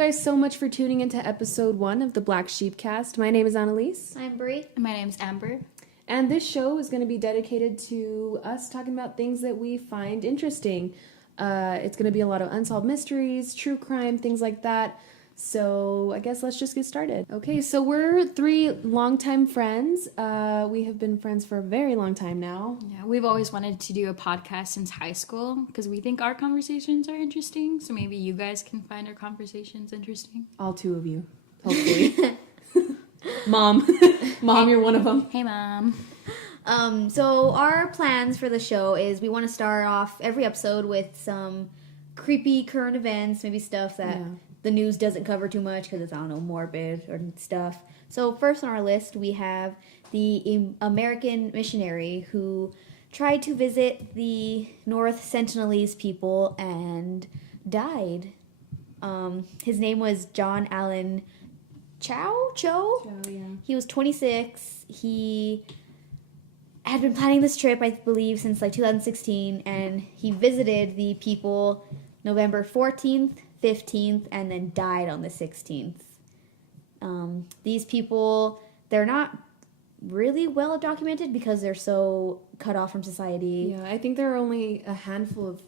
guys so much for tuning into episode 1 of the Black Sheep Cast. My name is Annalise. I'm Brie. My name's Amber. And this show is going to be dedicated to us talking about things that we find interesting. It's going to be a lot of unsolved mysteries, true crime, things like that. So I guess let's just get started. Okay, so we're 3 longtime friends. We have been friends for a very long time now. Yeah, we've always wanted to do a podcast since high school because we think our conversations are interesting. So maybe you guys can find our conversations interesting. All 2 of you, hopefully. Mom. Mom, you're one of them. Hey, Mom. So our plans for the show is we want to start off every episode with some creepy current events, maybe stuff that the news doesn't cover too much because it's, I don't know, morbid or stuff. So first on our list, we have the American missionary who tried to visit the North Sentinelese people and died. His name was John Allen Cho? Yeah. He was 26. He had been planning this trip, I believe, since like 2016, and he visited the people November 14th, 15th, and then died on the 16th. These people, they're not really well documented because they're so cut off from society. Yeah, I think there are only a handful of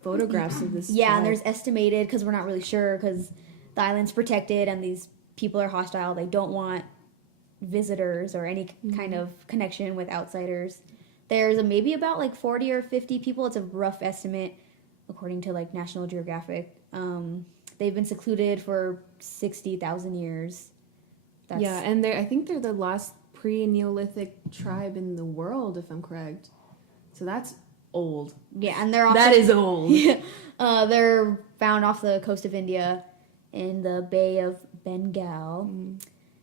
photographs of this. Yeah, and there's estimated, because we're not really sure, because the island's protected and these people are hostile. They don't want visitors or any kind of connection with outsiders. There's maybe about like 40 or 50 people. It's a rough estimate according to like National Geographic. They've been secluded for 60,000 years. And I think they're the last pre-Neolithic tribe in the world, if I'm correct. So that's old. Yeah, and they're that is old. They're found off the coast of India in the Bay of Bengal.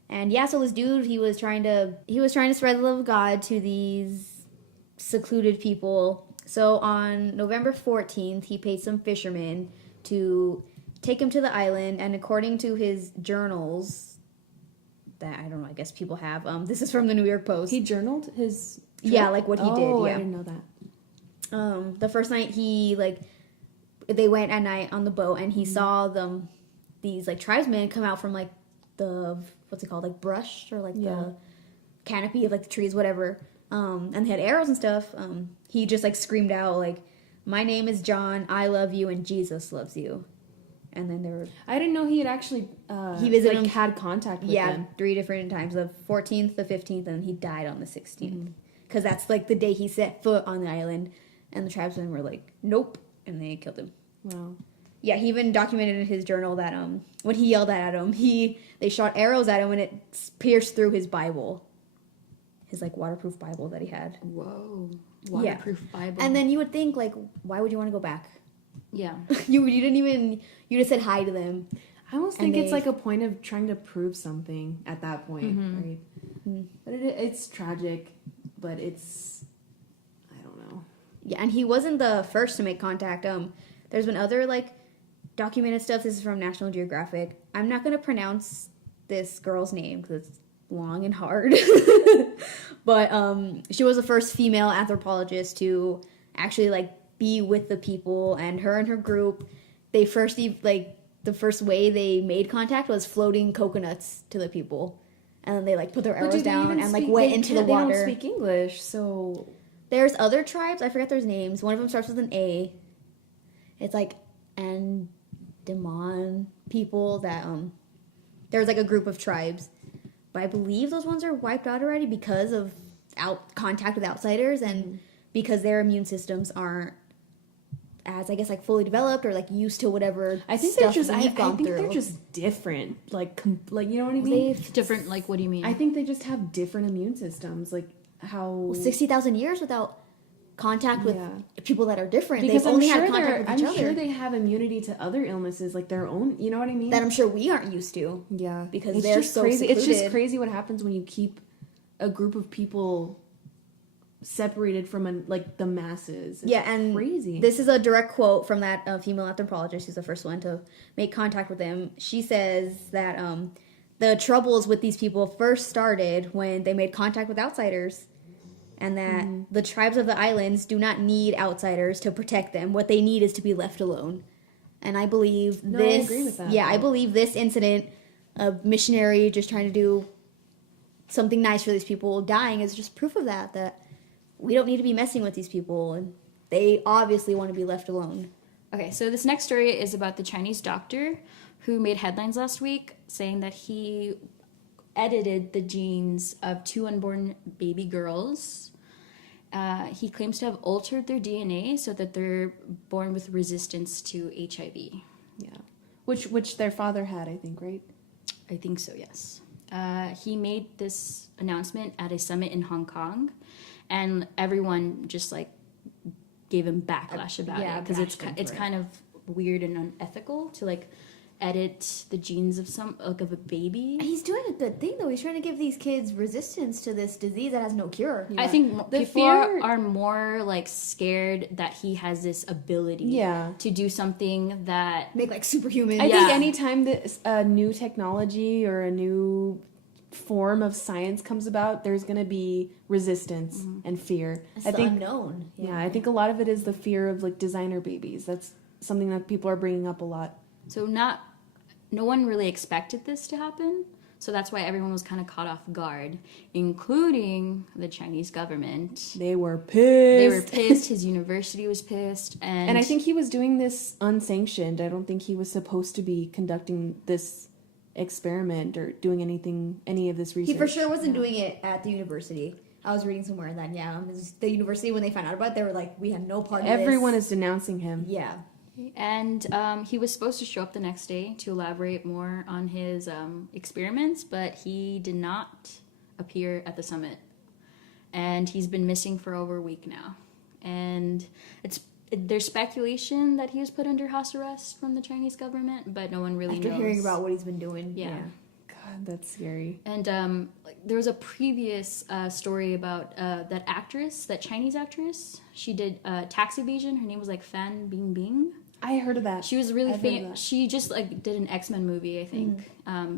And yeah, so this dude, he was trying to spread the love of God to these secluded people. So on November 14th, he paid some fishermen to take him to the island, and according to his journals that, I don't know, I guess people have, this is from the New York Post. He journaled his trip? Yeah, like what he did, yeah. Oh, I didn't know that. The first night they went at night on the boat, and he saw these like tribesmen come out from like the, what's it called, like brush or like the canopy of like the trees, whatever, and they had arrows and stuff. He just like screamed out like, "My name is John, I love you, and Jesus loves you." And then there were, I didn't know he had actually he visited like him, had contact with them. 3 different times, the 14th, the 15th, and he died on the 16th, because that's like the day he set foot on the island, and the tribesmen were like, "Nope," and they killed him. Wow. Yeah, he even documented in his journal that when he yelled at him, they shot arrows at him and it pierced through his Bible, his like waterproof Bible that he had. Whoa. Waterproof Bible. And then you would think, like, why would you want to go back? Yeah. You just said hi to them. I almost think it's like a point of trying to prove something at that point, right? But it's tragic, but it's, I don't know. Yeah, and he wasn't the first to make contact. There's been other like documented stuff. This is from National Geographic. I'm not going to pronounce this girl's name because it's long and hard. But she was the first female anthropologist to actually like be with the people, and her group, the first way they made contact was floating coconuts to the people, and then they like put their arrows down and like went into the water. They don't speak English, so there's other tribes, I forget their names. One of them starts with an A. It's like Andaman people that there's like a group of tribes, but I believe those ones are wiped out already because of contact with outsiders, and because their immune systems aren't as, I guess, like fully developed or like used to whatever. I think stuff they're just we've gone I think through. they're just different, like you know what I mean? Different, like, what do you mean? I think they just have different immune systems, like how 60,000 years without contact with people that are different. Because They've only had contact with each other. I'm sure they have immunity to other illnesses, like their own. You know what I mean? That I'm sure we aren't used to. Yeah, because it's they're just so crazy. secluded. It's just crazy what happens when you keep a group of people separated from the masses. It's and crazy. This is a direct quote from that female anthropologist who's the first one to make contact with them. She says that the troubles with these people first started when they made contact with outsiders, and that the tribes of the islands do not need outsiders to protect them. What they need is to be left alone. And I believe No, this. I agree with that. Yeah, I believe this incident, a missionary just trying to do something nice for these people dying, is just proof of that. That we don't need to be messing with these people, and they obviously want to be left alone. Okay, so this next story is about the Chinese doctor who made headlines last week saying that he edited the genes of 2 unborn baby girls. He claims to have altered their DNA so that they're born with resistance to HIV. Yeah. Which their father had, I think, right? I think so, yes. He made this announcement at a summit in Hong Kong, and everyone just like gave him backlash about Yeah, it because bashed him it's for it. kind of weird and unethical to like edit the genes of of a baby. He's doing a good thing though. He's trying to give these kids resistance to this disease that has no cure. Yeah. I think The people fear- are more like scared that he has this ability Yeah. to do something that Make like superhuman. I Yeah. think anytime that a new technology or a new form of science comes about, there's going to be resistance and fear. It's I the think unknown. yeah, I think a lot of it is the fear of like designer babies. That's something that people are bringing up a lot. so no one really expected this to happen. So that's why everyone was kind of caught off guard, including the Chinese government. They were pissed. They were pissed. His university was pissed, And I think he was doing this unsanctioned. I don't think he was supposed to be conducting this experiment or doing any of this research. He for sure wasn't doing it at the university. I was reading somewhere that the university, when they found out about it, they were like, we had no part of this. Everyone is denouncing him. Yeah. And he was supposed to show up the next day to elaborate more on his experiments, but he did not appear at the summit. And he's been missing for over a week now. And there's speculation that he was put under house arrest from the Chinese government, but no one really After knows. hearing about what he's been doing. Yeah. God, that's scary. And there was a previous story about that actress, that Chinese actress. She did tax evasion. Her name was like Fan Bingbing. I heard of that. She was really I've heard of famous. that. She just like did an X-Men movie, I think.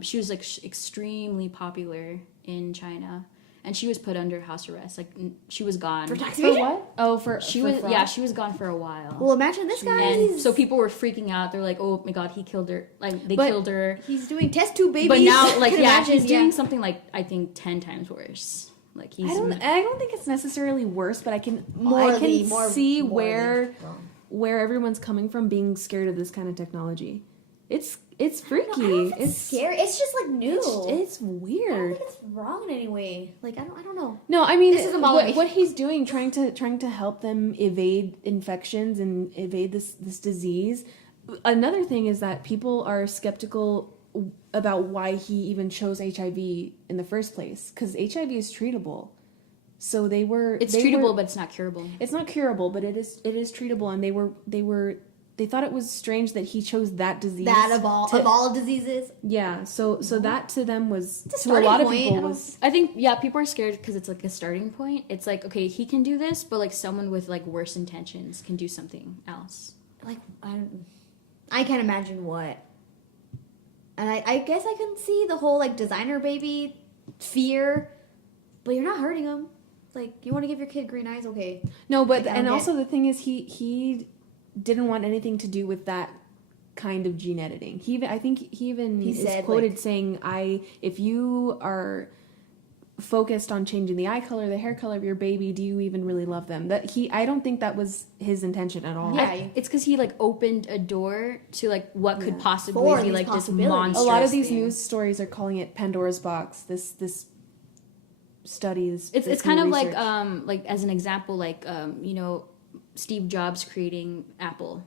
She was like extremely popular in China, and she was put under house arrest. Like she was gone. For tax For evasion? what? Oh, for She for was fraud? she was gone for a while. Well, imagine this guy. And so people were freaking out. They're like, "Oh my god, he killed her!" Like they But- killed her. He's doing test tube babies. But now, like, Can yeah, imagine, he's doing something like I think 10 times worse. Like he's I don't think it's necessarily worse, but I can Morally, see morally where wrong. everyone's coming from being scared of this kind of technology. It's I freaky. don't know if it's scary. It's just like new. It's I don't weird. think it's wrong in any way. Like I don't know. No, I mean This is a Molly. what he's doing, trying to help them evade infections and evade this disease. Another thing is that people are skeptical about why he even chose HIV in the first place, because HIV is treatable. So they were. it's they treatable, were- but it's not curable. it's not curable, but it is treatable, and they thought it was strange that he chose that disease. That of all diseases. Yeah, so that to them was It's a to a lot starting of point. people I don't- was I think people are scared because it's like a starting point. It's like, okay, he can do this, but like someone with like worse intentions can do something else. Like I can't imagine what. And I guess I can see the whole like designer baby fear, but you're not hurting them. Like you want to give your kid green eyes, okay? no, but Like, I and don't also the thing is he didn't want anything to do with that kind of gene editing. I think he is said, quoted like- saying, if you are focused on changing the eye color, the hair color of your baby, do you even really love them? I don't think that was his intention at all. Yeah. It's because he like opened a door to like what could Yeah. possibly For be these like this possibilities. monstrous A lot of these thing. news stories are calling it Pandora's box. This studies. It's kind of like as an example, like Steve Jobs creating Apple.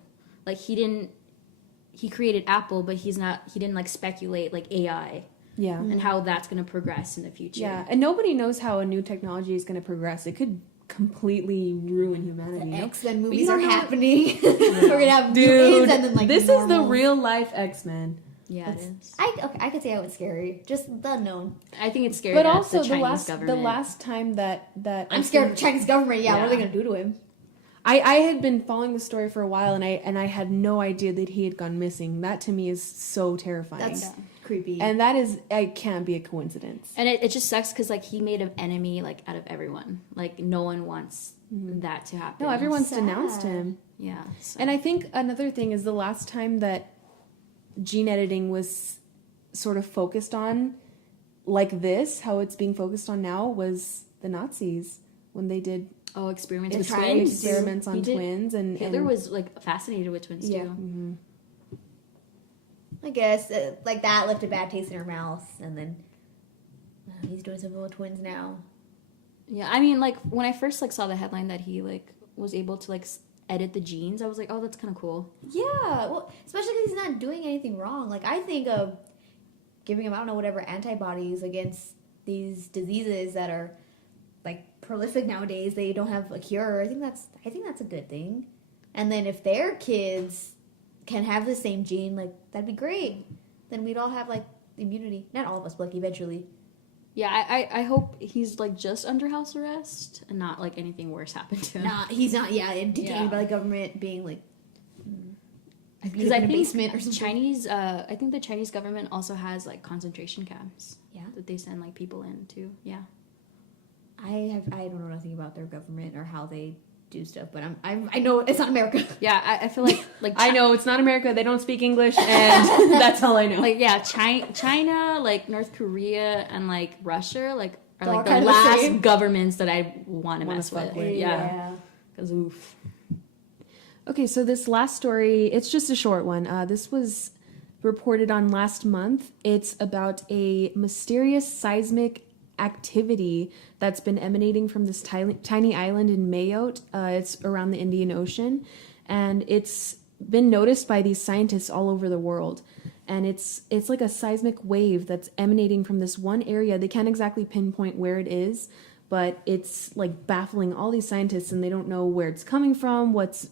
Like he created Apple, but he didn't like speculate like AI yeah. and how that's going to progress in the future. Yeah, and nobody knows how a new technology is going to progress. It could completely ruin humanity. The no? X-Men We movies don't are know- happening. We're gonna have Dude, mutants and then like this is the normal. real life X-Men. Yeah, it is. I could say how it's scary. Just the unknown. I think it's scary. But that also the the Chinese government. last time that I'm scared of the Chinese government. Yeah, what are they Yeah. gonna do to him? I had been following the story for a while, and I had no idea that he had gone missing. That to me is so terrifying. That's creepy. And that is, it can't be a coincidence. And it just sucks because like he made an enemy like out of everyone. Like no one wants that to happen. No, everyone's Sad. denounced him. Yeah. So. And I think another thing is the last time that gene editing was sort of focused on like this, how it's being focused on now, was the Nazis when they did experiments with tried twins. experiments on twins. And Hitler was like fascinated with twins yeah. too. Mm-hmm. I guess like that left a bad taste in her mouth, and then he's doing something with twins now. Yeah, I mean, like when I first like saw the headline that he like was able to like edit the genes, I was like, oh, that's kind of cool. Yeah, well, especially because he's not doing anything wrong. Like I think of giving him, I don't know, whatever antibodies against these diseases that are like prolific nowadays. They don't have a cure. I think that's a good thing. And then if their kids can have the same gene, like that'd be great. Then we'd all have like immunity. Not all of us, but like eventually. Yeah, I hope he's like just under house arrest and not like anything worse happened to him. Nah, he's not. Yeah, and detained Yeah. by the government, being like Because I in a think basement or something. Chinese, I think the Chinese government also has like concentration camps. Yeah. That they send like people into. Yeah. I don't know nothing about their government or how they do stuff, but I know it's not America. Yeah, I feel like I know it's not America. They don't speak English, and that's all I know. like yeah, China, like North Korea, and like Russia, like are They're all like the kind of the last same. governments that I want to Wanna mess fuck with. with. Yeah, because oof. Okay, so this last story, it's just a short one. This was reported on last month. It's about a mysterious seismic activity that's been emanating from this tiny island in Mayotte. It's around the Indian Ocean, and it's been noticed by these scientists all over the world. And it's like a seismic wave that's emanating from this one area. They can't exactly pinpoint where it is, but it's like baffling all these scientists, and they don't know where it's coming from, what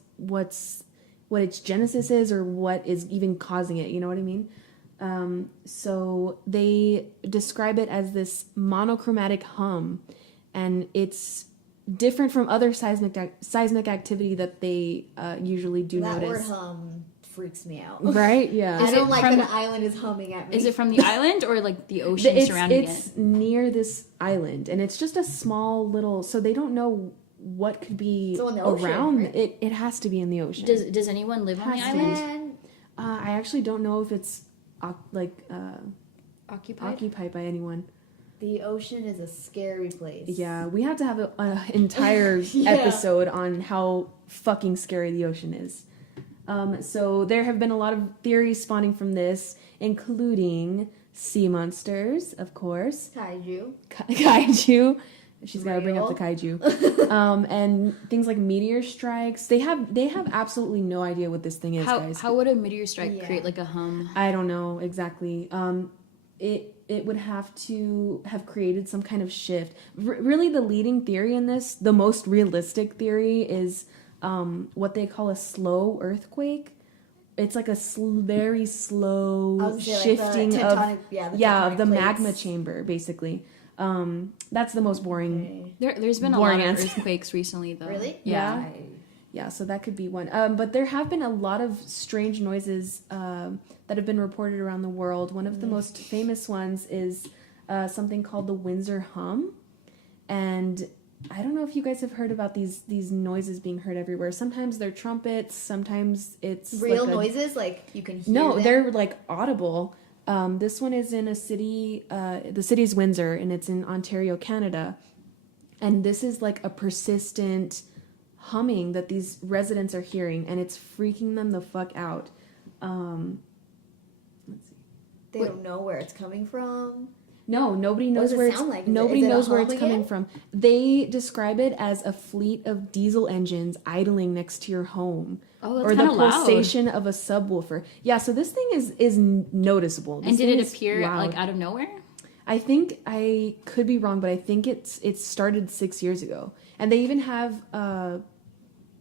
its genesis is, or what is even causing it. You know what I mean? So they describe it as this monochromatic hum, and it's different from other seismic activity that they usually do That word notice. hum freaks me out. Right? Yeah. I Is don't it like from that an island is humming at me. Is it from the island or like the ocean surrounding it's near this island, and it's just a small little. So they don't know what could be So in the ocean, around right? it. It has to be in the ocean. it? Does anyone live on the Has to be. island? Man, I actually don't know if it's Occupied. occupied by anyone. the ocean is a scary place. Yeah, we have to have an entire Yeah. episode on how fucking scary the ocean is. So there have been a lot of theories spawning from this, including sea monsters, of course, Kaiju. kaiju. She's got to bring up the Real. kaiju, and things like meteor strikes. They have absolutely no idea what this thing is, guys. How would a meteor strike Yeah. create like a hum? I don't know exactly. It would have to have created some kind of shift. Really, the leading theory in this, the most realistic theory, is what they call a slow earthquake. It's like a very slow I would say, like, the shifting tectonic- of the of tectonic the plates. magma chamber, basically. That's the most boring. Okay. There's been a Boring lot of answer. earthquakes recently, though. Really? Yeah. Yeah, so that could be one. But there have been a lot of strange noises that have been reported around the world. One of the most famous ones is something called the Windsor hum. And I don't know if you guys have heard about these noises being heard everywhere. Sometimes they're trumpets, sometimes it's Real like a- noises, like you can hear No, them? they're like audible. This one is in a city, the city's Windsor, and it's in Ontario, Canada. And this is like a persistent humming that these residents are hearing, and it's freaking them the fuck out. Let's see. They don't know where it's coming from. No, nobody What knows does it where it's sound like? nobody Is it a knows where hum it's coming again? from. They describe it as a fleet of diesel engines idling next to your home. Oh, that's or the kinda loud. pulsation of a subwoofer. Yeah, so this thing is noticeable. This And did thing it is appear loud. like out of nowhere? I think I could be wrong, but I think it started 6 years ago, and they even have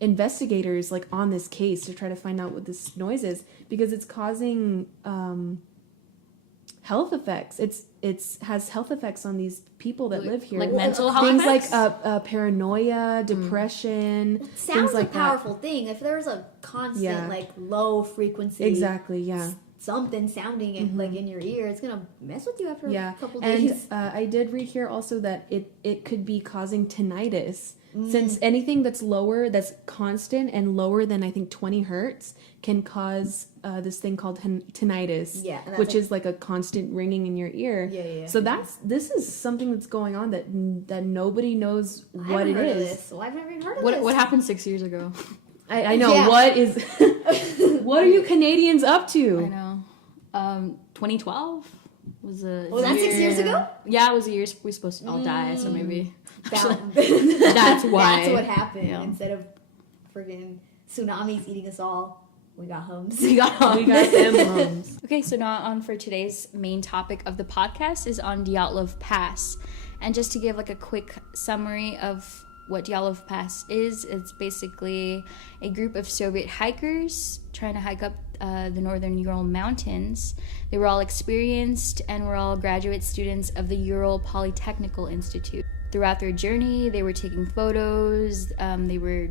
investigators like on this case to try to find out what this noise is, because it's causing health effects. It's has health effects on these people that live here, Like mental health things effects? like paranoia, depression, Sounds things like a powerful thing. If there was a constant, Yeah. like low frequency, Exactly. Yeah. something sounding like in your ear, it's gonna mess with you after Yeah, a couple and days. I did read here also that it could be causing tinnitus. Since anything that's lower, that's constant and lower than I think 20 hertz can cause this thing called tinnitus, Yeah, and that's which like- is like a constant ringing in your ear. Yeah. So this is something that's going on that nobody knows what it is. Well, I've never even heard of What this. what happened 6 years ago? I know. Yeah. What is what are you Canadians up to? I know. 2012 was a. Was that 6 years ago? Yeah, it was a year we're supposed to all die. So maybe That's that's why. That's what happened. Yeah. Instead of friggin' tsunamis eating us all, we got homes. we got We got them homes. Okay, so now on for today's main topic of the podcast is on Dyatlov Pass. And just to give like a quick summary of what Dyatlov Pass is, it's basically a group of Soviet hikers trying to hike up the northern Ural Mountains. They were all experienced and were all graduate students of the Ural Polytechnical Institute. Throughout their journey, they were taking photos, they were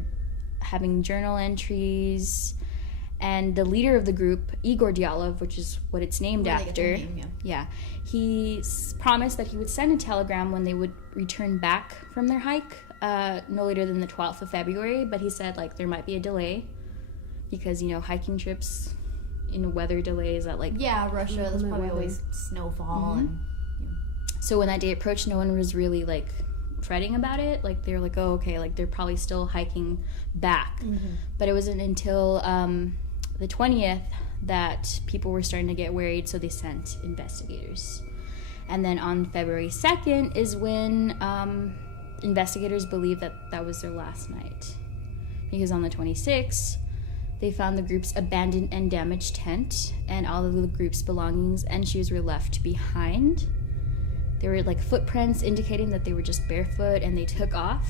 having journal entries, and the leader of the group, Igor Dyatlov, which is what it's named Where they get their after, name, yeah. he promised that he would send a telegram when they would return back from their hike, no later than the 12th of February, but he said, like, there might be a delay because, you know, hiking trips in weather delays at, like... Yeah, Russia, there's Inclement probably weather. always snowfall and So when that day approached, no one was really, like, fretting about it. Like, they were like, oh, okay, like, they're probably still hiking back. But it wasn't until the 20th that people were starting to get worried, so they sent investigators. And then on February 2nd is when investigators believed that that was their last night. Because on the 26th, they found the group's abandoned and damaged tent, and all of the group's belongings and shoes were left behind. There were like footprints indicating that they were just barefoot, and they took off.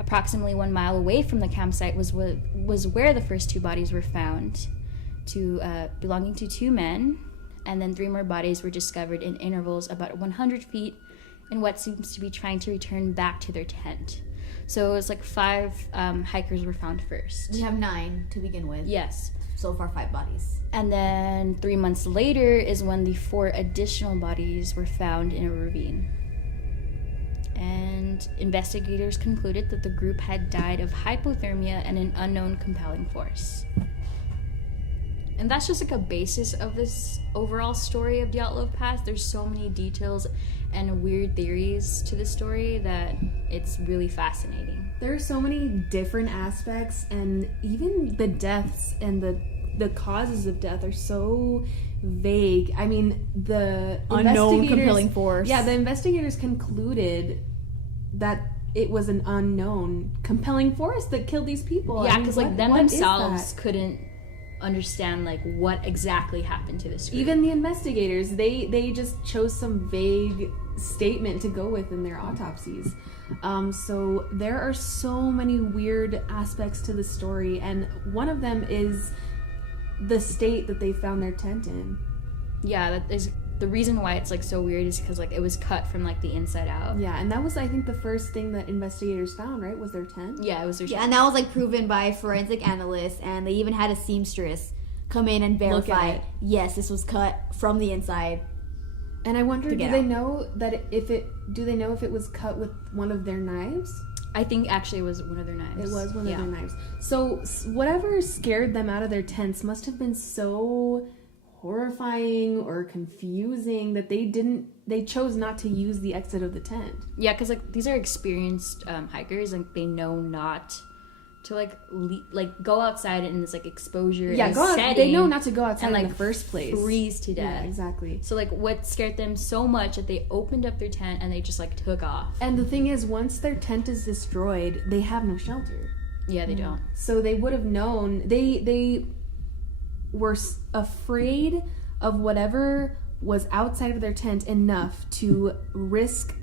Approximately 1 mile away from the campsite was where the first two bodies were found, belonging to two men, and then 3 more bodies were discovered in intervals about 100 feet in what seems to be trying to return back to their tent. So it was like 5 hikers were found first. we have 9 to begin with. Yes. So far, 5 bodies. And then 3 months later is when the 4 additional bodies were found in a ravine. And investigators concluded that the group had died of hypothermia and an unknown compelling force. And that's just like a basis of this overall story of Dyatlov Pass. There's so many details and weird theories to the story that it's really fascinating. There are so many different aspects, and even the deaths and the causes of death are so vague. I mean, the Unknown investigators- compelling force. Yeah, the investigators concluded that it was an unknown compelling force that killed these people. Yeah, I mean, because like what- them what is themselves that? couldn't understand like what exactly happened to this group. Even the investigators, they just chose some vague statement to go with in their autopsies. So there are so many weird aspects to the story, and one of them is the state that they found their tent in. Yeah, that is the reason why it's like so weird is because like it was cut from like the inside out. Yeah, and that was, I think, the first thing that investigators found, right? Was their tent? Yeah, it was their Yeah, and that was like proven by forensic analysts, and they even had a seamstress come in and Look at verify, it. yes, this was cut from the inside. And I wonder, To do get they out. know that do they know if it was cut with one of their knives? I think actually it was one of their knives. It was one of Yeah. their knives. So whatever scared them out of their tents must have been so horrifying or confusing that they chose not to use the exit of the tent. Yeah, because like these are experienced hikers, like they know not to like go outside in this like exposure. Yeah, and go out, setting they know not to go outside and, in like, the first place. freeze to Yeah, death. exactly. So like what scared them so much that they opened up their tent and they just like took off. And the thing is, once their tent is destroyed, they have no shelter. Yeah, they don't. So they would have known. They were afraid of whatever was outside of their tent enough to risk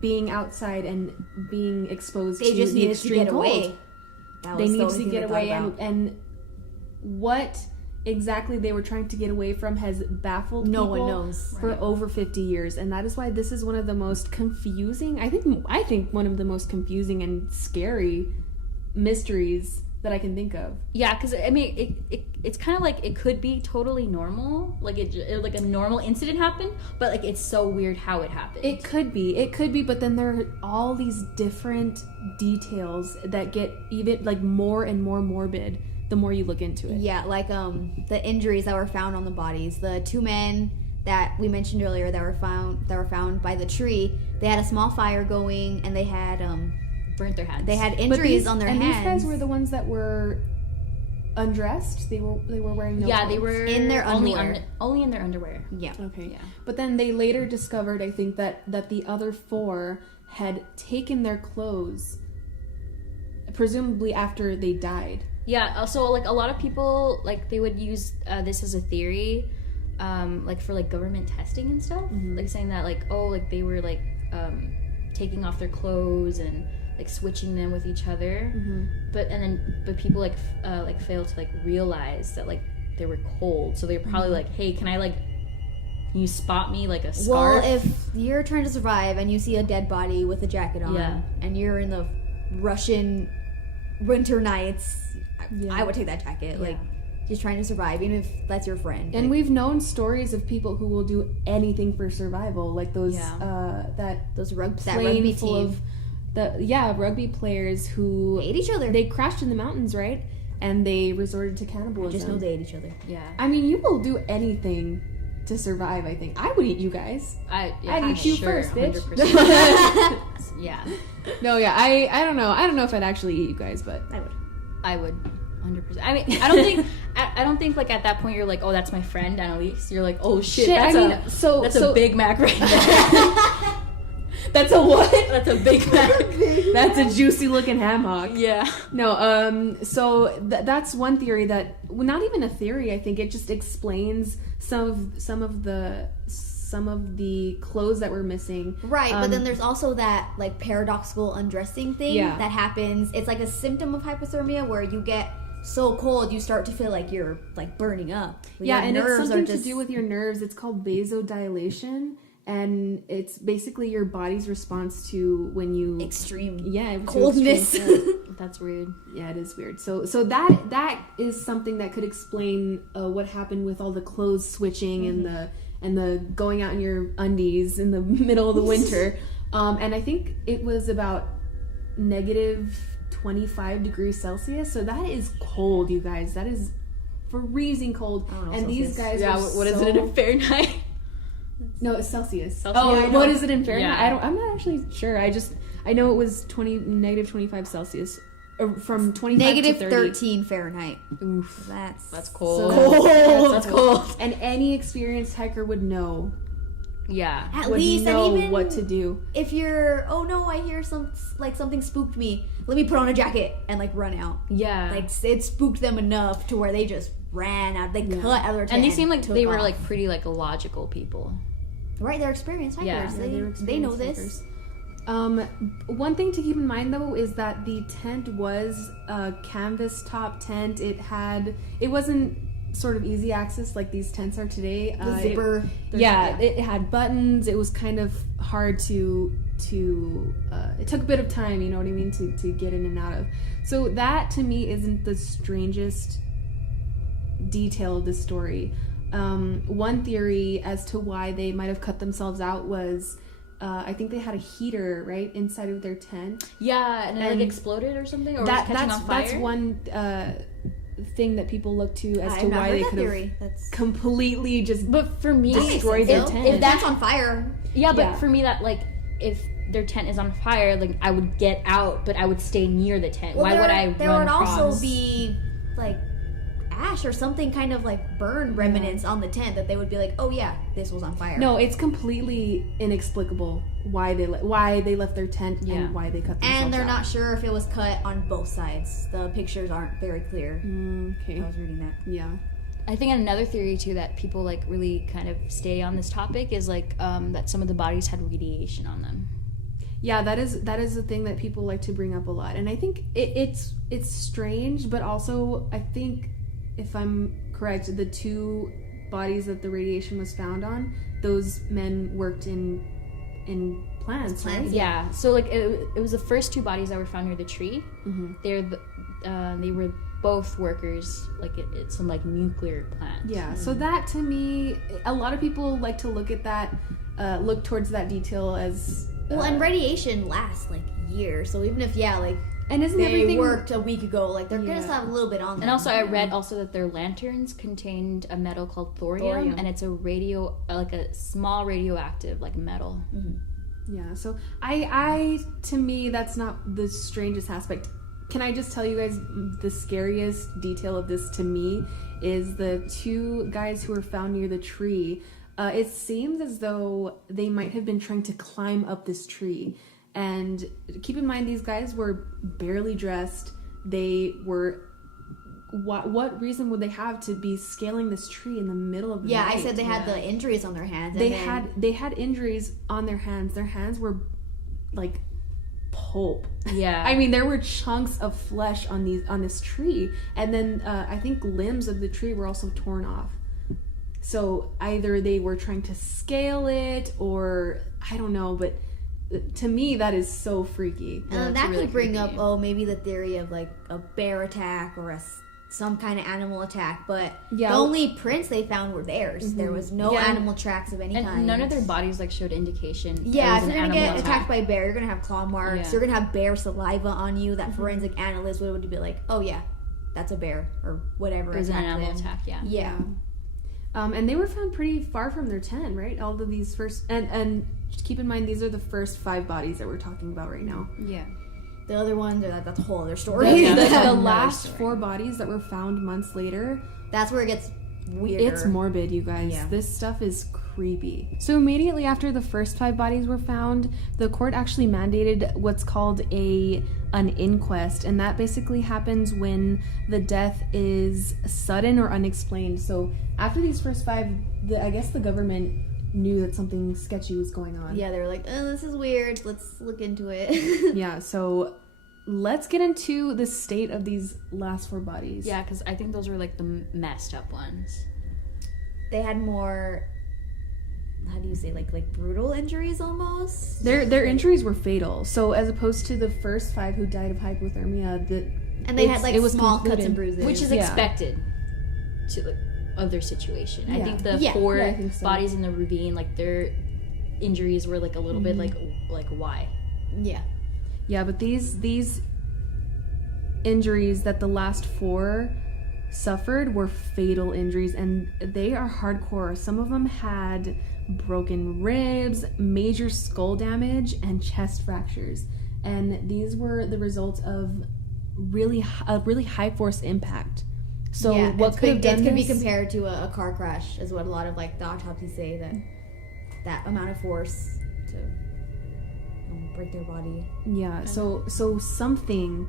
being outside and being exposed They to just the needed to extreme get cold. away. That They was the needed only to thing get they thought away, about. and what exactly they were trying to get away from has baffled No people one knows. for Right. over 50 years, and that is why this is one of the most confusing, I think one of the most confusing and scary mysteries that I can think of. Yeah, because I mean, it's kind of like it could be totally normal, like like a normal incident happened, but like it's so weird how it happened. It could be, but then there are all these different details that get even like more and more morbid the more you look into it. Yeah, like the injuries that were found on the bodies. The two men that we mentioned earlier that were found by the tree. They had a small fire going, and they had burnt their hands. They had injuries on their hands. And these guys were the ones that were undressed. They were wearing no clothes. They were in their underwear. Only in their underwear. Yeah. Okay. Yeah. But then they later discovered, I think, that the other 4 had taken their clothes, presumably after they died. Yeah. Also, like a lot of people, like they would use this as a theory, like for like government testing and stuff. Mm-hmm. Like saying that like like they were like taking off their clothes and like switching them with each other. Mm-hmm. But people like fail to like realize that like they were cold, so they were probably like, hey, can you spot me like a scarf? Well, if you're trying to survive and you see a dead body with a jacket on, Yeah. and you're in the Russian winter nights, I would take that jacket. Yeah. Like, just trying to survive, even if that's your friend. And like, we've known stories of people who will do anything for survival, like those that plane rugby full team. of rugby players who They ate each other. They crashed in the mountains, right? And they resorted to cannibalism. just know they ate each other. Yeah. I mean, you will do anything to survive. I think I would eat you guys. I'd eat you first, bitch. 100%. Yeah. No, yeah, I don't know. I don't know if I'd actually eat you guys, but I would 100%. I mean, I don't think like at that point you're like, oh, that's my friend Annalise. You're like, oh shit, that's a Big Mac right there. That's a what? That's a Big Mac. That's a juicy looking ham hock. Yeah. No, so that's one theory that, well, not even a theory, I think it just explains some of the clothes that were missing. Right, but then there's also that like paradoxical undressing thing that happens. It's like a symptom of hypothermia where you get so cold you start to feel like you're like burning up. Yeah, and it's something to do with your nerves. It's called vasodilation. And it's basically your body's response to when you extreme coldness. That's weird. Yeah, it is weird. So that is something that could explain what happened with all the clothes switching and the going out in your undies in the middle of the winter. And I think it was about negative 25 degrees Celsius. So that is cold, you guys. That is freezing cold. And these guys, what is it in Fahrenheit? No, it's Celsius. Celsius. Oh, Yeah, what is it in Fahrenheit? Yeah. I'm not actually sure. I know it was negative 25 Celsius, or from 25 negative to 30. 13 Fahrenheit. Oof, That's cold. So cold. That's cold. And any experienced hiker would know. Yeah. At Would least, know and even what to do. if you're, oh no, I hear something spooked me. Let me put on a jacket and like run out. Yeah. Like it spooked them enough to where they just ran out. They cut out of their tent. And they seem like took they were off. like pretty like logical people. Right, they're experienced hikers. Yeah. They know this. One thing to keep in mind though is that the tent was a canvas top tent. It wasn't sort of easy access like these tents are today. The zipper. It had buttons. It was kind of hard to it took a bit of time, you know what I mean, to get in and out of. So that to me isn't the strangest detail of the story. One theory as to why they might have cut themselves out was I think they had a heater right inside of their tent. Yeah, and it like exploded or something, or was catching on fire. That's one thing that people look to as to why they could have completely just. But for me, destroyed their tent. If that's on fire, for me that like if their tent is on fire, like I would get out, but I would stay near the tent. Why would I? There would also be like ash or something kind of like burn remnants on the tent that they would be like, oh yeah, this was on fire. No, it's completely inexplicable why they left their tent and why they cut themselves and they're out. not sure if it was cut on both sides. The pictures aren't very clear. Okay. I was reading that. Yeah. I think another theory too that people like really kind of stay on this topic is like that some of the bodies had radiation on them. Yeah, that is the thing that people like to bring up a lot, and I think it's strange, but also I think, if I'm correct, the two bodies that the radiation was found on, those men worked in in plants, right? plants. Yeah. So like it was the first 2 bodies that were found near the tree. They were both workers, like it's some like nuclear plant. Yeah, so that to me, a lot of people like to look at that, look towards that detail as Well, and radiation lasts like years, so even if like and isn't they everything worked a week ago, like they're gonna Yeah. still have a little bit on them. And also, I read also that their lanterns contained a metal called thorium. And it's a like a small radioactive like metal. Yeah, so I to me that's not the strangest aspect. Can I just tell you guys the scariest detail of this to me is the 2 guys who were found near the tree. It seems as though they might have been trying to climb up this tree. And keep in mind, these guys were barely dressed. They were... What reason would they have to be scaling this tree in the middle of the night? I said they had the injuries on their hands. They had injuries on their hands. Their hands were like pulp. Yeah. I mean, there were chunks of flesh on this tree, and then I think limbs of the tree were also torn off. So either they were trying to scale it, or I don't know. But to me, that is so freaky. that could bring up maybe the theory of like a bear attack or some kind of animal attack, but the only prints they found were theirs. There was no animal tracks of any kind. And none of their bodies like showed indication. Yeah, if it was you're an gonna get animal attacked by a bear, you're gonna have claw marks. Yeah. You're gonna have bear saliva on you. That forensic analyst would be like, "Oh yeah, that's a bear or whatever." It was an attacked animal them. attack. Yeah. Yeah. And they were found pretty far from their tent, right? All of these first and just keep in mind these are the first 5 bodies that we're talking about right now. Yeah. The other ones, that's a whole other story. The last 4 bodies that were found months later, That's where it gets weirder. it's morbid, you guys. Yeah. This stuff is creepy. So immediately after the first 5 bodies were found, the court actually mandated what's called an inquest, and that basically happens when the death is sudden or unexplained. So after these first 5, I guess the government knew that something sketchy was going on. Yeah, they were like, "Oh, this is weird. Let's look into it." Yeah, so let's get into the state of these last 4 bodies. Yeah, because I think those were like the messed up ones. They had more, how do you say, like brutal injuries almost. Their injuries were fatal. So as opposed to the first 5 who died of hypothermia, They had like it was small concluded. cuts and bruises, Which is Yeah. expected to like of their situation. I Yeah. think the Yeah. 4 I think so. bodies in the ravine, like their injuries were like a little bit like why? Yeah. Yeah, but these injuries that the last 4 suffered were fatal injuries, and they are hardcore. Some of them had broken ribs, major skull damage, and chest fractures. And these were the result of a really high force impact. So what could have done it could be this? compared to a car crash, is what a lot of like the autopsies say, that amount of force to break their body. Yeah, so something.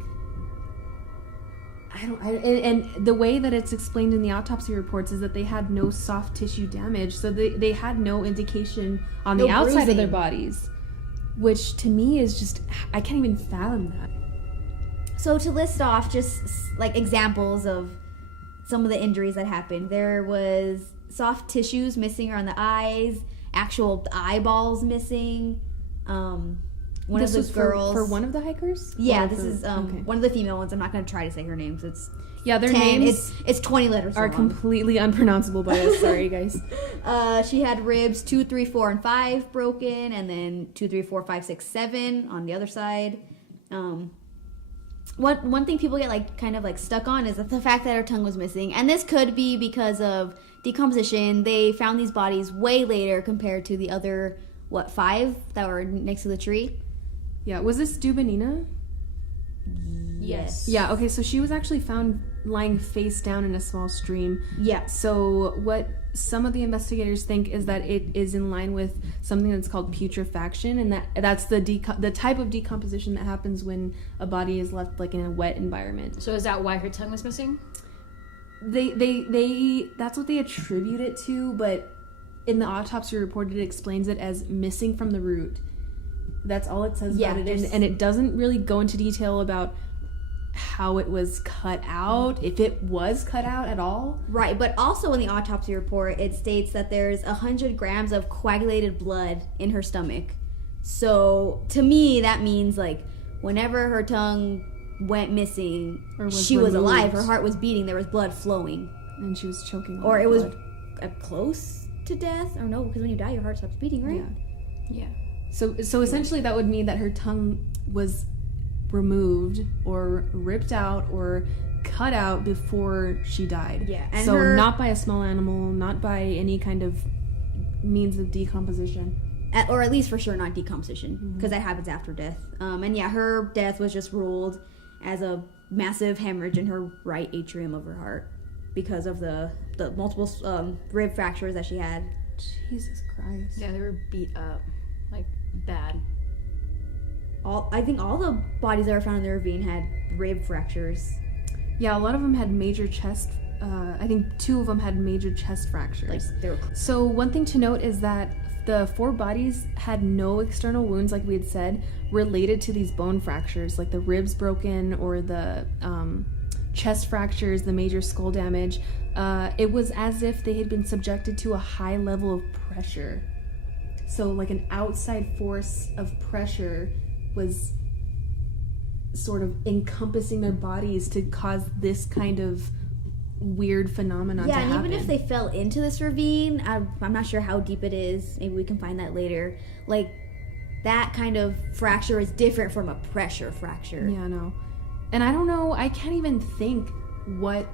And the way that it's explained in the autopsy reports is that they had no soft tissue damage, so they had no indication on the No outside of their bruising. bodies, which to me is just, I can't even fathom that. So to list off just like examples of some of the injuries that happened, there was soft tissues missing around the eyes, actual eyeballs missing. One This of was the girls for one of the hikers. Yeah, Or this for- is okay. one of the female ones. I'm not going to try to say her names. It's Yeah, their 10. names It's 20 letters are long. completely unpronounceable by us. Sorry, guys. She had ribs 2, 3, 4, and 5 broken, and then 2, 3, 4, 5, 6, 7 on the other side. One thing people get like kind of like stuck on is that the fact that her tongue was missing, and this could be because of decomposition. They found these bodies way later compared to the other 5 that were next to the tree. Yeah, was this Dubinina? Yes. Yeah, okay, so she was actually found lying face down in a small stream. Yeah. So what some of the investigators think is that it is in line with something that's called putrefaction, and that's the type of decomposition that happens when a body is left like in a wet environment. So is that why her tongue was missing? They that's what they attribute it to, but in the autopsy report it explains it as missing from the root. That's all it says Yeah, about it, and it doesn't really go into detail about how it was cut out, if it was cut out at all. Right, but also in the autopsy report, it states that there's 100 grams of coagulated blood in her stomach. So to me, that means like whenever her tongue went missing, she was alive. Her heart was beating. There was blood flowing, and she was choking. Or it was close to death. Or no, because when you die, your heart stops beating, right? Yeah. So essentially, that would mean that her tongue was removed or ripped out or cut out before she died. Yeah. And so not by a small animal, not by any kind of means of decomposition. Or at least for sure not decomposition, because that happens after death. And yeah, her death was just ruled as a massive hemorrhage in her right atrium of her heart because of the multiple rib fractures that she had. Jesus Christ. Yeah, they were beat up, like, bad. I think all the bodies that were found in the ravine had rib fractures. Yeah, a lot of them had major chest. I think 2 of them had major chest fractures. So one thing to note is that the 4 bodies had no external wounds, like we had said, related to these bone fractures, like the ribs broken or the chest fractures, the major skull damage. It was as if they had been subjected to a high level of pressure. So like an outside force of pressure was sort of encompassing their bodies to cause this kind of weird phenomenon to happen. Yeah, and even if they fell into this ravine, I'm not sure how deep it is. Maybe we can find that later. Like, that kind of fracture is different from a pressure fracture. Yeah, no. And I don't know, I can't even think what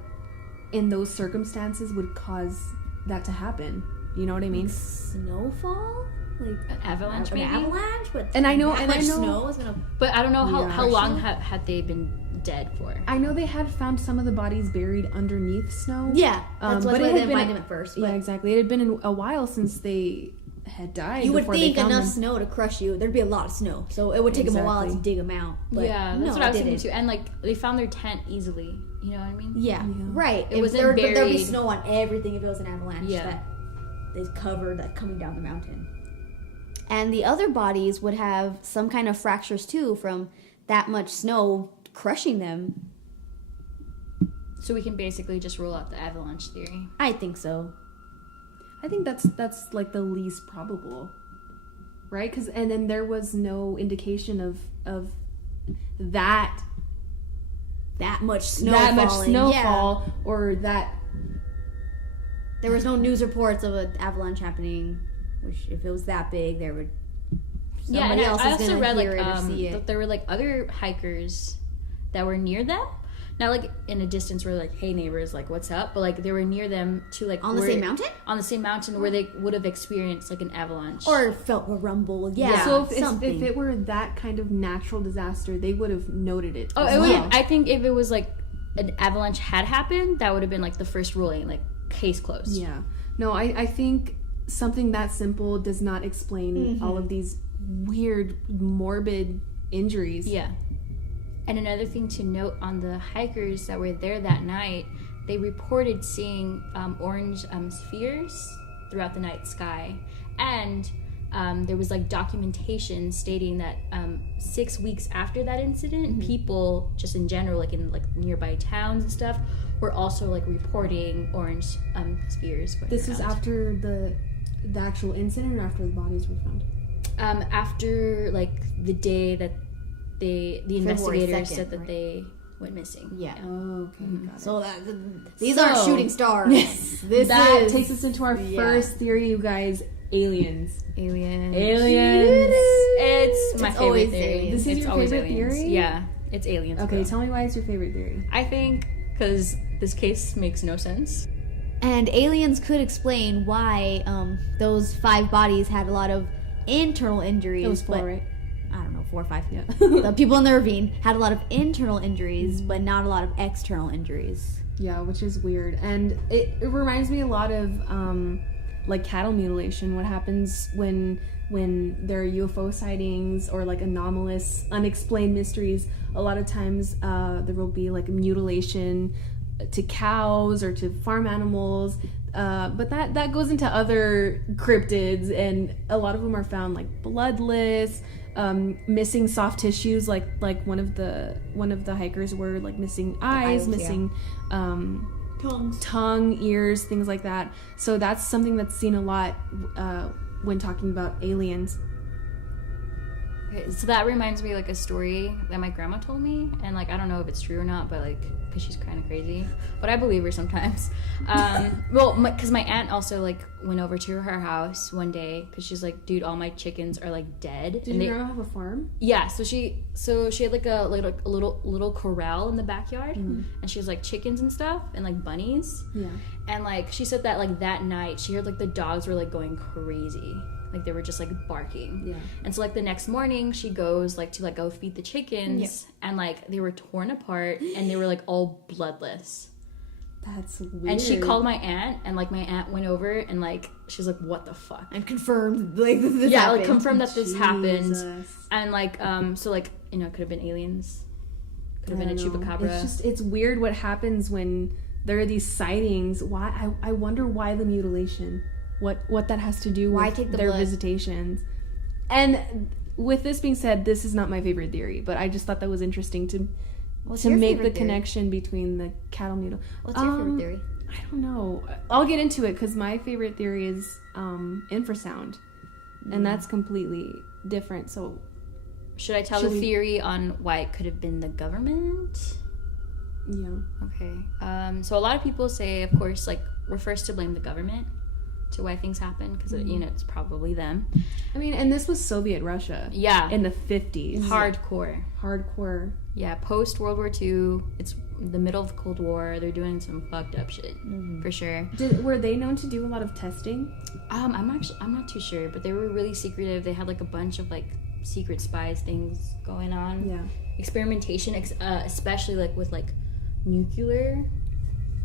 in those circumstances would cause that to happen. You know what I mean? Snowfall? Like an avalanche, maybe? An avalanche? But and I know, snow is gonna... But I don't know how long had they been dead for. I know they had found some of the bodies buried underneath snow. Yeah, that's why they didn't find them at first. Yeah, exactly. It had been a while since they had died. You would think enough snow to crush you. There'd be a lot of snow, so it would take them a while to dig them out. But yeah, that's what I was thinking too. And like they found their tent easily. You know what I mean? Yeah, right. It wasn't buried. But there'd be snow on everything if it was an avalanche that is covered, that coming down the mountain. And the other bodies would have some kind of fractures too from that much snow crushing them. So we can basically just rule out the avalanche theory. I think so. I think that's like the least probable, right? And then there was no indication of that much snowfall, or that there was no news reports of an avalanche happening. Which, if it was that big, there would somebody else is going to hear it or see it. That there were like other hikers that were near them. Not like in a distance where like, hey neighbors, like what's up? But like they were near them to like on the same mountain? On the same mountain where they would have experienced like an avalanche. Or felt a rumble. Yeah. So if it were that kind of natural disaster, they would have noted it. Oh, it would. I think if it was like an avalanche had happened, that would have been like the first ruling, like case closed. Yeah. No, I think something that simple does not explain all of these weird, morbid injuries. Yeah. And another thing to note on the hikers that were there that night, they reported seeing orange spheres throughout the night sky. And there was like documentation stating that 6 weeks after that incident, people just in general, like in like nearby towns and stuff, were also like reporting orange spheres. This is after the actual incident or after the bodies were found? After like the day that the investigators 2nd, said that they went missing. Yeah. Oh, okay. Got it. So these aren't shooting stars. Yes. That takes us into our first theory, you guys. Aliens. It's my favorite theory. This is your favorite theory? Yeah, it's aliens. Okay, tell me why it's your favorite theory. I think because this case makes no sense. And aliens could explain why those 5 bodies had a lot of internal injuries. It was 4, right? I don't know, 4 or 5. Yeah. The people in the ravine had a lot of internal injuries, but not a lot of external injuries. Yeah, which is weird. And it reminds me a lot of like cattle mutilation. What happens when there are UFO sightings or like anomalous, unexplained mysteries? A lot of times there will be like mutilation to cows or to farm animals. But that goes into other cryptids, and a lot of them are found like bloodless, missing soft tissues, like one of the hikers were like missing eyes, missing tongue, ears, things like that. So that's something that's seen a lot when talking about aliens. Okay, so that reminds me like a story that my grandma told me, and like I don't know if it's true or not, but like because she's kind of crazy, but I believe her sometimes. Well, because my aunt also like went over to her house one day because she's like, dude, all my chickens are like dead. Did your grandma have a farm? Yeah, so she had like a little corral in the backyard, and she has like chickens and stuff and like bunnies. Yeah. And like she said that like that night she heard like the dogs were like going crazy. Like they were just like barking. Yeah. And so like the next morning she goes like to like go feed the chickens, and like they were torn apart and they were like all bloodless. That's weird. And she called my aunt, and like my aunt went over and like she's like, what the fuck? And confirmed like this Yeah, happened. like confirmed that this happened. Jesus. And like so like, you know, it could have been aliens. Could have been a I don't know. chupacabra. It's weird what happens when there are these sightings. Why I wonder why the mutilation. What that has to do Why with take the their blood? visitations. And with this being said, this is not my favorite theory, but I just thought that was interesting to What's to your make the favorite theory? connection between the cattle mutil. What's your favorite theory? I don't know. I'll get into it because my favorite theory is infrasound, and that's completely different. So Should I tell Should the we- theory on why it could have been the government? yeah, Okay. So a lot of people say, of course, like we're first to blame the government to why things happen because you know it's probably them. I mean, and this was Soviet Russia Yeah. in the 50s. Hardcore. Hardcore. Yeah. Post World War II, it's the middle of the Cold War. They're doing some fucked up shit for sure. Were they known to do a lot of testing? I'm not too sure, but they were really secretive. They had like a bunch of like secret spies things going on. Yeah. Experimentation, especially like with like nuclear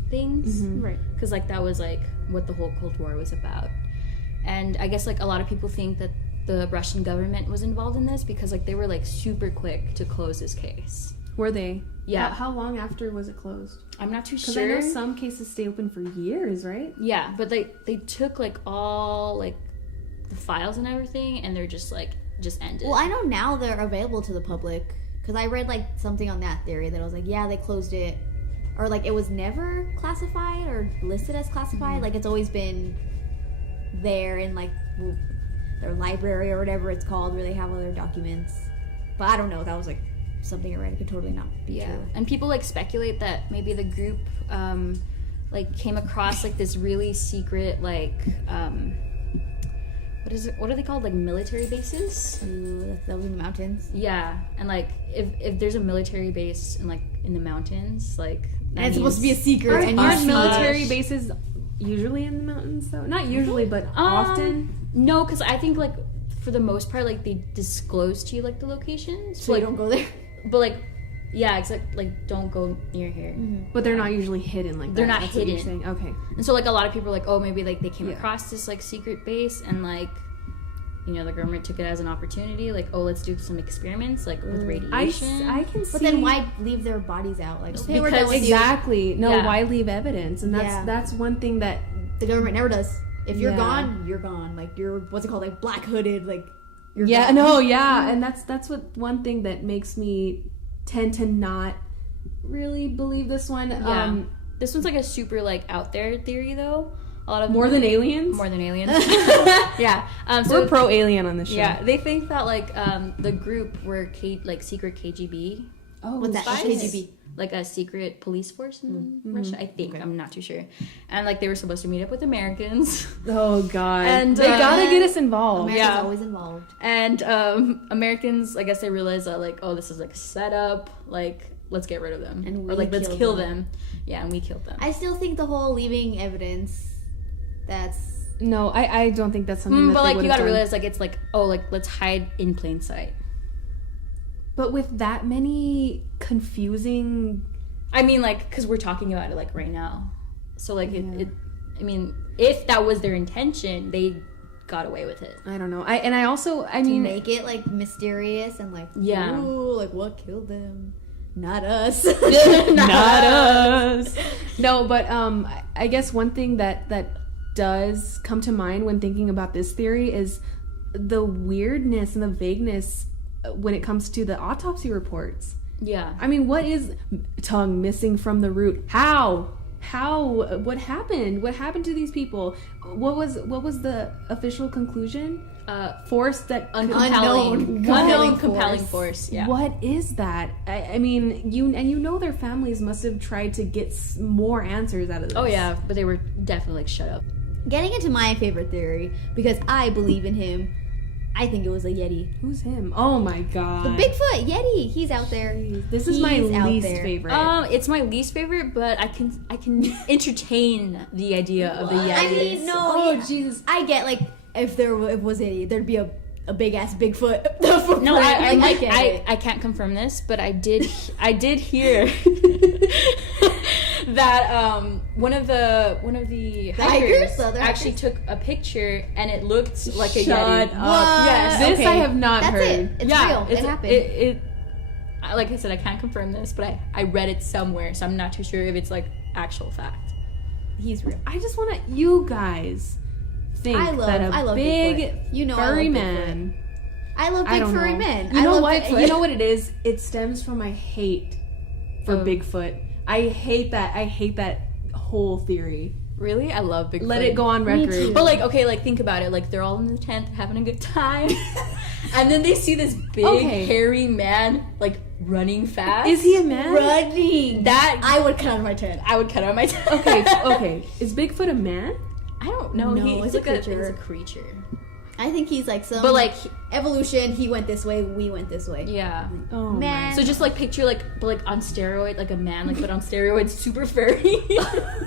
things. Right. Because like that was like what the whole Cold War was about. And I guess like a lot of people think that the Russian government was involved in this because like they were like super quick to close this case. Were they? Yeah. How long after was it closed? I'm not too Because sure. I know some cases stay open for years, right? Yeah, but they took like all like the files and everything, and they're just ended. Well, I know now they're available to the public because I read like something on that theory that I was like, yeah, they closed it, or like it was never classified or listed as classified. Like it's always been there in like their library or whatever it's called, where they have all their documents. But I don't know. That was like something I read. It could totally not be true. And people like speculate that maybe the group like came across like this really secret like what are they called, like military bases? Ooh, that was in the mountains. Yeah, and like if there's a military base in like in the mountains, like that And it's supposed to be a means- secret. and you Aren't see military it. bases usually in the mountains, though? Not usually, but often. No, because I think like for the most part like they disclose to you like the locations, So like, you don't go there. but like yeah, exactly, like don't go near here. But they're not usually hidden like that. They're not That's what you're hidden. saying. Okay. And so like a lot of people are like, oh, maybe like they came Yeah. across this like secret base and like, you know, the government took it as an opportunity, like, oh, let's do some experiments like with radiation. I can see. But then why leave their bodies out? Like, okay, we're done Because- with you. Exactly. No, Yeah. why leave evidence? And that's Yeah. that's one thing that The government never does. If you're Yeah. gone, you're gone. Like you're what's it called? Like black hooded. Like you're yeah, gone. no, yeah, and that's what one thing that makes me tend to not really believe this one. Yeah. This one's like a super like out there theory though. A lot of More than aliens. more than aliens. Yeah. So We're pro alien on this show. yeah, they think that like the group were like secret KGB, Oh, What's that? spies? KGB. like a secret police force in Russia. I think I'm not too sure. And like they were supposed to meet up with Americans. Oh God. And, they gotta uh, get us involved. America's Yeah. always involved. And Americans, I guess they realized that like, oh, this is like a setup. Like, let's get rid of them, And or we like let's killed kill them. them. Yeah, and we killed them. I still think the whole leaving evidence. That's No, I don't think that's something. That but they like you would've gotta done. realize like it's like, oh, like let's hide in plain sight. But with that many confusing, I mean, like, because we're talking about it like right now, so like Yeah. I mean, if that was their intention, they got away with it. I don't know. I to mean, make it like mysterious and like Yeah. ooh, like what killed them? Not us. not us. No, but I guess one thing that does come to mind when thinking about this theory is the weirdness and the vagueness when it comes to the autopsy reports. Yeah. I mean, what is tongue missing from the root? How? What happened? What happened to these people? What was the official conclusion? force that Uncompelling. Unknown Compelling force. force. Yeah. What is that? I mean, you know their families must have tried to get more answers out of this. Oh yeah, but they were definitely like, shut up. Getting into my favorite theory, because I believe in him, I think it was a Yeti. Who's him? Oh my god. The Bigfoot Yeti. He's out there. This is my He's out least there. favorite. It's my least favorite, but I can entertain the idea of the Yeti. I mean, no. Oh, Jesus. I get like if there was a there'd be a big ass Bigfoot. No, I get it. I can't confirm this, but I did hear that one of the hikers The other actually hikers? took a picture and it looked like a Shut Yeti. up. What? Yes. This Okay. I have not That's heard. it. It's real. It happened. Like I said, I can't confirm this, but I read it somewhere, so I'm not too sure if it's like actual fact. He's real. I just want to, you guys think I love that a big Bigfoot. You know I love furry Bigfoot. man. I love I big don't furry know. men. You I know love what? Bigfoot. You know what it is? It stems from my hate for Bigfoot. I hate that whole theory. Really, I love Bigfoot. Let it go on Me record. too. But like, okay, like think about it. Like they're all in the tent having a good time, and then they see this big Okay. hairy man like running fast. Is he a man? Running. That I would cut out of my tent. I would cut out my tent. Okay. Is Bigfoot a man? I don't know. No, He's it's a like creature. He's a creature. I think he's like some. But like, evolution. He went this way. We went this way. yeah. Oh Man. So just like picture like, but like on steroid, like a man, like but on steroids, super furry,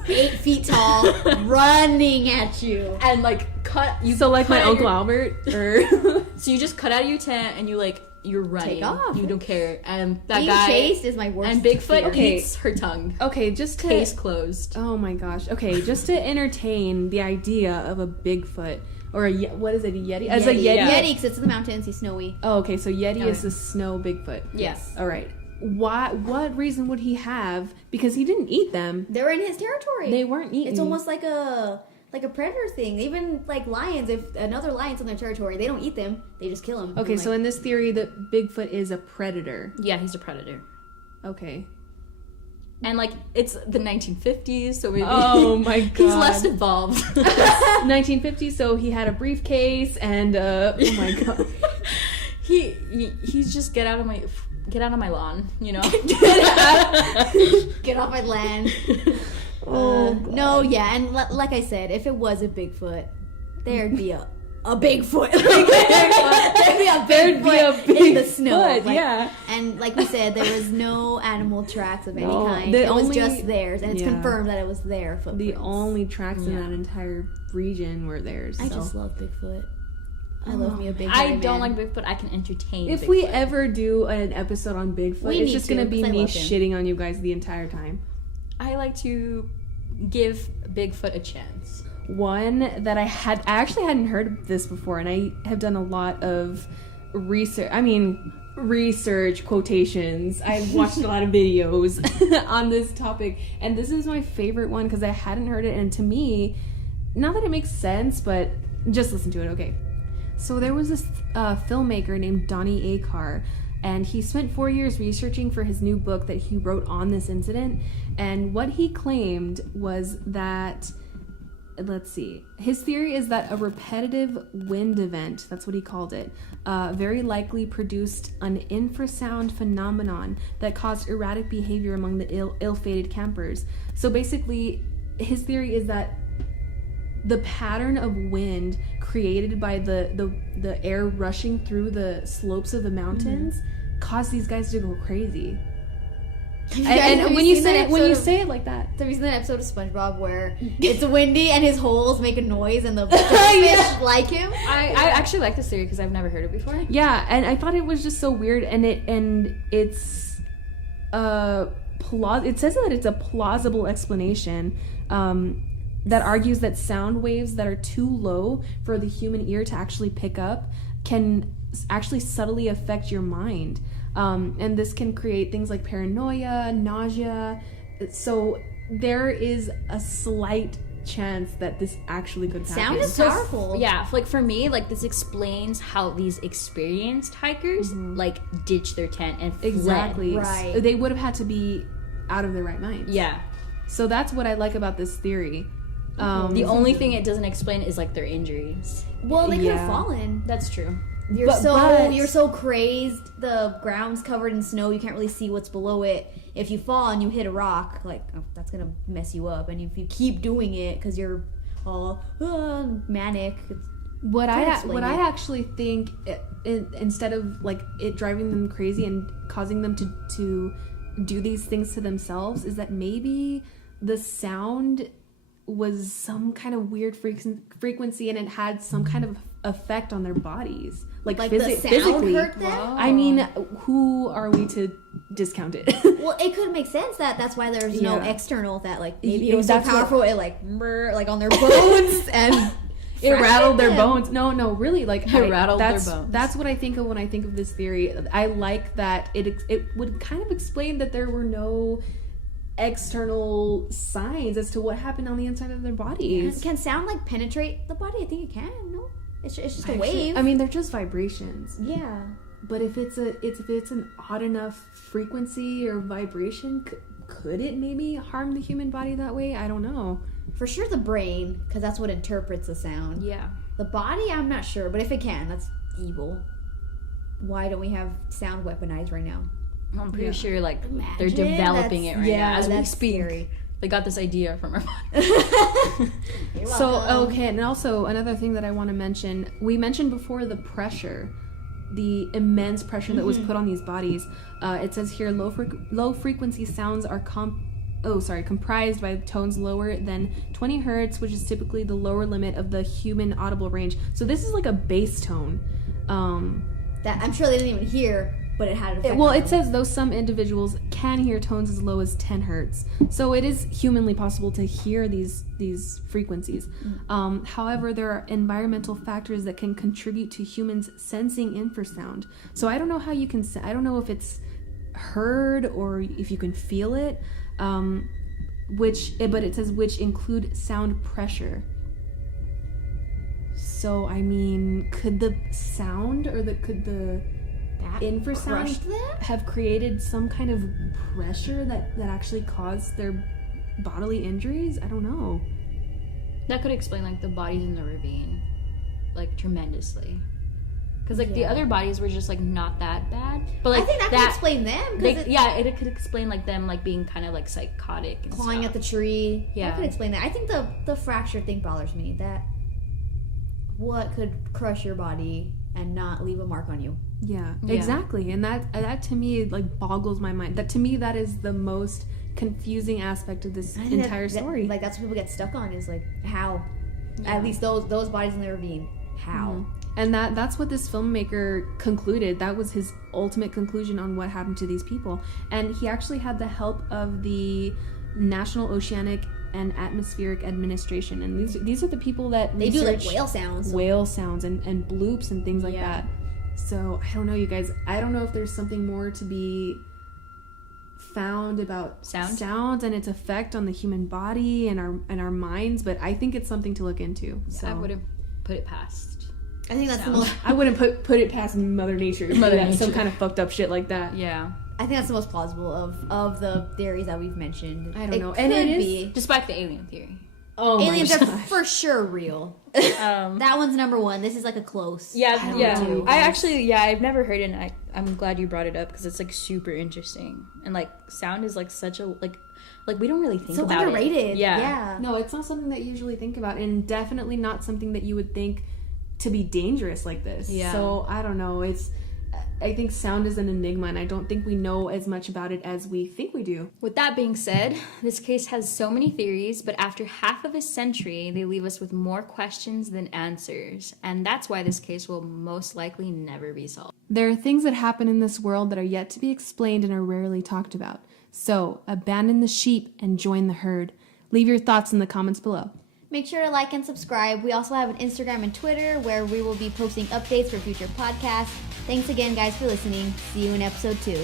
8 feet tall, running at you. and like cut. You So like cut my out Uncle your- Albert, or So you just cut out of your tent and you're running. Take off. You don't care. And that Being guy chased is my worst. and Bigfoot fear. Okay. eats her tongue. okay, just to Case closed. oh my gosh, okay, just to entertain the idea of a Bigfoot or what is it, a Yeti? As a Yeti. yeah. Yeti, because it's in the mountains. He's snowy. Oh, okay, so Yeti Oh, is yeah. the snow Bigfoot. Yes. All right. What reason would he have? Because he didn't eat them. They're in his territory. They weren't eaten. It's almost like a predator thing. Even like lions, if another lion's in their territory, they don't eat them. They just kill them. Okay, so in this theory, that Bigfoot is a predator. Yeah, he's a predator. Okay. And like it's the 1950s, so maybe Oh my god. he's less evolved. 1950, so he had a briefcase and oh my god. he's just get out of my lawn, you know. Get off my land. Oh, No, yeah, and like I said, if it was a Bigfoot, there'd be a Bigfoot. There'd be a Bigfoot in the snow. Bigfoot, like- yeah. And like we said, there was no animal tracks of any No, kind. the It was only- just theirs, and it's yeah. confirmed that it was their footprints. The only tracks in Yeah. that entire region were theirs. I so. just love Bigfoot. I love me a big. I hairy don't man. like Bigfoot. I can entertain. If Bigfoot. we ever do an episode on Bigfoot, We it's need just to, gonna be 'cause I me love him. shitting on you guys the entire time. I like to give Bigfoot a chance. One that I actually hadn't heard of this before, and I have done a lot of research quotations. I've watched a lot of videos on this topic, and this is my favorite one because I hadn't heard it, and to me, not that it makes sense, but just listen to it, okay? So there was this filmmaker named Donnie Akar, and he spent 4 years researching for his new book that he wrote on this incident, and what he claimed was that, let's see, his theory is that a repetitive wind event, that's what he called it, very likely produced an infrasound phenomenon that caused erratic behavior among the ill-fated campers. So basically, his theory is that the pattern of wind created by the air rushing through the slopes of the mountains caused these guys to go crazy. And when you say it like that, Have you seen that episode of SpongeBob where it's windy and his holes make a noise and the fish like him? I actually like this theory because I've never heard it before. yeah, and I thought it was just so weird, and it's it says that it's a plausible explanation that argues that sound waves that are too low for the human ear to actually pick up can actually subtly affect your mind, and this can create things like paranoia, nausea. So there is a slight chance that this actually could happen. Sound is powerful. Yeah, like for me, like this explains how these experienced hikers like ditch their tent and fled. Exactly. Right. They would have had to be out of their right minds. Yeah. So that's what I like about this theory. The only thing it doesn't explain is like their injuries. Well, they could have Yeah. fallen. That's true. You're But- so crazed. The ground's covered in snow. You can't really see what's below it. If you fall and you hit a rock, like that's gonna mess you up. And if you keep doing it because you're all manic, What Can't I explain what it. I actually think instead of like it driving them crazy and causing them to do these things to themselves is that maybe the sound was some kind of weird frequency and it had some kind of effect on their bodies, like the sound physically. hurt them. I mean, who are we to discount it? Well, it could make sense that that's why there's no Yeah. external that like maybe Yeah, it was so that's what- powerful it like like on their bones and It rattled their them. bones. No, really, like It rattled their that's, bones. That's what I think of when I think of this theory. I like that it would kind of explain that there were no external signs as to what happened on the inside of their bodies. Can sound like penetrate the body? I think it can. No, it's just a Actually, wave. I mean, they're just vibrations. yeah. But if it's an odd enough frequency or vibration, could it maybe harm the human body that way? I don't know. For sure the brain, because that's what interprets the sound. Yeah. The body, I'm not sure, but if it can, that's evil. Why don't we have sound weaponized right now? I'm pretty Yeah. sure like they're Imagine, developing it that's- right now as we that's speak. scary. They got this idea from our body. You're So, welcome. okay, and also another thing that I want to mention, we mentioned before the pressure, the immense pressure that was put on these bodies. It says here low frequency sounds are comprised by tones lower than 20 hertz, which is typically the lower limit of the human audible range. So this is like a bass tone. That I'm sure they didn't even hear, but it had an effect. Well, on it them. says though some individuals can hear tones as low as 10 hertz, so it is humanly possible to hear these frequencies. However, there are environmental factors that can contribute to humans sensing infrasound. So I don't know how you can. I don't know if it's heard or if you can feel it. But it says which include sound pressure. So I mean, could the sound or could the that infrasound crushed them? have created some kind of pressure that actually caused their bodily injuries? I don't know. That could explain like the bodies in the ravine, like tremendously. Because like the Yeah. other bodies were just like not that bad, but like I think that could explain them. They, Because it could explain like them like being kind of like psychotic and clawing stuff. at the tree. Yeah. That could explain that. I think the fracture thing bothers me. That what could crush your body and not leave a mark on you. Yeah, Yeah. exactly. And that to me like boggles my mind. That to me that is the most confusing aspect of this I think entire story. like that's what people get stuck on is like how. Yeah. At least those bodies in the ravine. How? And that's what this filmmaker concluded. That was his ultimate conclusion on what happened to these people. And he actually had the help of the National Oceanic and Atmospheric Administration. And these are the people that They do like research whale sounds. whale sounds and bloops and things like Yeah. that. So I don't know, you guys. I don't know if there's something more to be found about sounds and its effect on the human body and our minds, but I think it's something to look into. So I wouldn't put it past. I think that's the Sound. most. I wouldn't put it past Mother Nature to do Mother that, some Nature. kind of fucked up shit like that. Yeah. I think that's the most plausible of the theories that we've mentioned. I don't know. Could And it is- be. Despite the alien theory. Oh Aliens my are gosh. for sure real. Um, That one's number one. This is like a close. yeah, I don't yeah. know. I actually, I've never heard it, and I'm glad you brought it up because it's like super interesting, and like sound is like such a like we don't really think so about underrated. it. Yeah. Yeah. No, it's not something that you usually think about, and definitely not something that you would think to be dangerous like this. Yeah. So I don't know. I think sound is an enigma, and I don't think we know as much about it as we think we do. With that being said, this case has so many theories, but after half of a century, they leave us with more questions than answers, and that's why this case will most likely never be solved. There are things that happen in this world that are yet to be explained and are rarely talked about. So abandon the sheep and join the herd. Leave your thoughts in the comments below. Make sure to like and subscribe. We also have an Instagram and Twitter where we will be posting updates for future podcasts. Thanks again, guys, for listening. See you in episode 2.